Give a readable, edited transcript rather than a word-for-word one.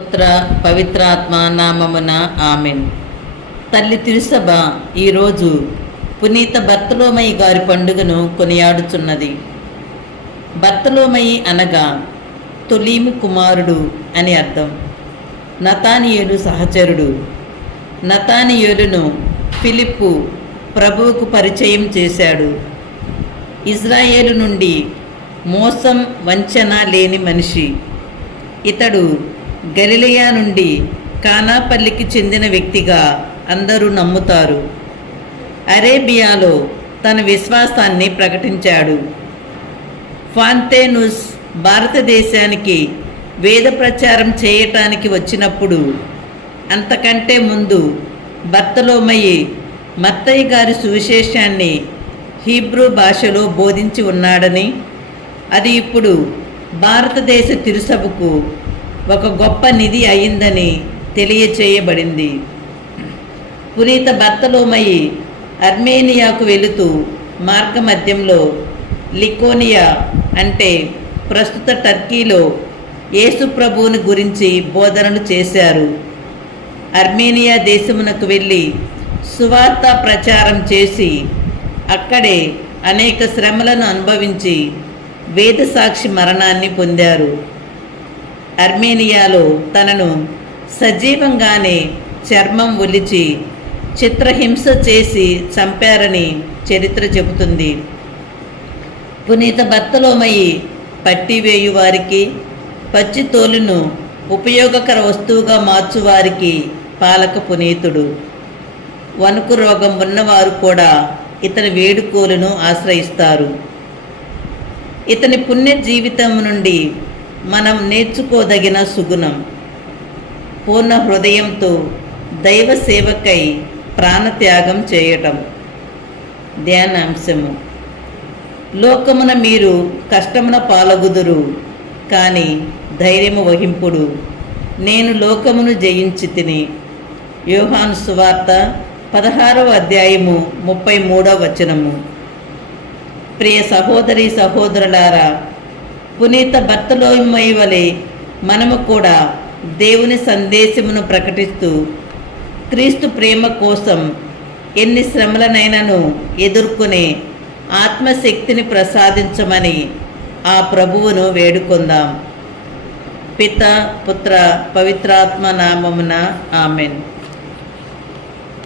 పుత్ర పవిత్రాత్మ నామమున ఆమెన్. తల్లి తిరుసభ ఈరోజు పునీత బర్తలోమయి గారి పండుగను కొనియాడుచున్నది. బర్తలోమయి అనగా తొలీము కుమారుడు అని అర్థం. నతానియేలు సహచరుడు. నతానియేలును ఫిలిప్పు ప్రభువుకు పరిచయం చేశాడు. ఇజ్రాయేలు నుండి మోసం వంచన లేని మనిషి ఇతడు. గలిలయ నుండి కానాపల్లికి చెందిన వ్యక్తిగా అందరూ నమ్ముతారు. అరేబియాలో తన విశ్వాసాన్ని ప్రకటించాడు. ఫాంతేనుస్ భారతదేశానికి వేద ప్రచారం చేయటానికి వచ్చినప్పుడు అంతకంటే ముందు బర్తలోమయి మత్తయి గారి సువిశేషాన్ని హీబ్రూ భాషలో బోధించి ఉన్నాడని, అది ఇప్పుడు భారతదేశ తిరుసభకు ఒక గొప్ప నిధి అయిందని తెలియచేయబడింది. పునీత బర్తలోమయి అర్మేనియాకు వెళుతూ మార్గమధ్యంలో లికోనియా అంటే ప్రస్తుత టర్కీలో యేసు ప్రభువుని గురించి బోధనలు చేశారు. అర్మేనియా దేశమునకు వెళ్ళి సువార్త ప్రచారం చేసి అక్కడే అనేక శ్రమలను అనుభవించి వేదసాక్షి మరణాన్ని పొందారు. అర్మేనియాలో తనను సజీవంగానే చర్మం ఒలిచి చిత్రహింస చేసి చంపారని చరిత్ర చెబుతుంది. పునీత బర్తలోమయి పట్టివేయు వారికి, పచ్చి తోలును ఉపయోగకర వస్తువుగా మార్చువారికి పాలక పునీతుడు. వణుకు రోగం ఉన్నవారు కూడా ఇతని వేడుకోలును ఆశ్రయిస్తారు. ఇతని పుణ్య జీవితం నుండి మనం నేర్చుకోదగిన సుగుణం పూర్ణ హృదయంతో దైవ సేవకై ప్రాణత్యాగం చేయటం. ధ్యానాంశము: లోకమున మీరు కష్టమున పాలగుదురు, కానీ ధైర్యము వహింపుడు, నేను లోకమును జయించి తిని. యోహాను సువార్త 16వ అధ్యాయము 33వ వచనము. ప్రియ సహోదరి సహోదరులారా, పునీత బర్తలోమయి వలె మనము కూడా దేవుని సందేశమును ప్రకటిస్తూ క్రీస్తు ప్రేమ కోసం ఎన్ని శ్రమలనైనాను ఎదుర్కొనే ఆత్మశక్తిని ప్రసాదించమని ఆ ప్రభువును వేడుకొందాం. పిత పుత్ర పవిత్రాత్మ నామమున ఆమెన్.